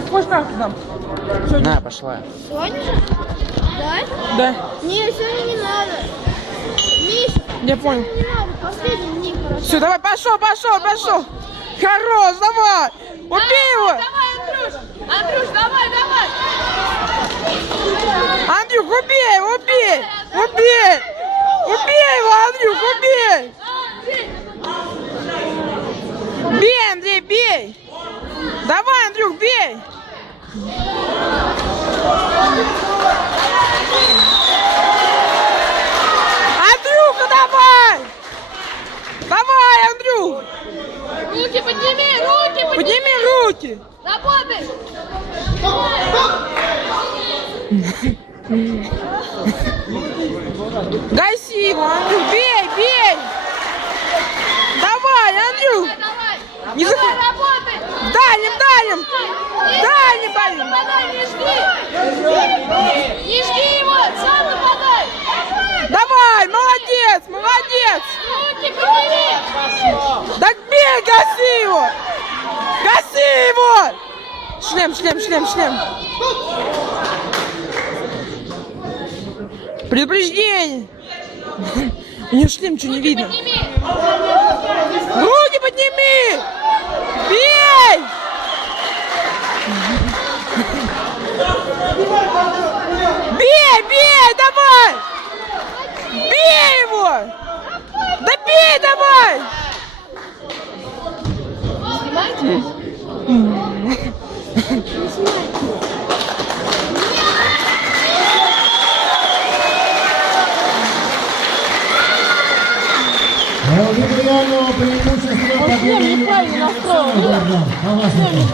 В почтах нам. На, пошла. Сегодня же? Да? Да, Не, сегодня не надо. Миша, я понял. не надо, последний дни, короче. Все, давай, пошел, пошел, пошел. Хорош, давай. Убей его. Давай, Андрюш! Андрюш, давай, давай! Андрюх, убей его, убей. Убей. Убей его, Андрюх, убей. Бей, Андрей, бей. Давай, Андрюх, бей. Андрюха, давай. Давай, Андрюх. Руки подними, руки подними! Подними руки. Работай! Гаси его, Андрюх, бей, бей. Давай, Андрюх. Давай! Не работай! Дальним, дальним. Дальним, дальним. Не жди! Не жди его! Сам нападай! Давай, молодец, молодец. Так бей, гаси его. Гаси его. Шлем, шлем, шлем, шлем. Предупреждение. У него шлем, что не видно. Подними! Руки подними! Бей! Бей, бей, давай! Бей его! Да бей давай! Преимущества победы неправильно настроен. Александр Колосников.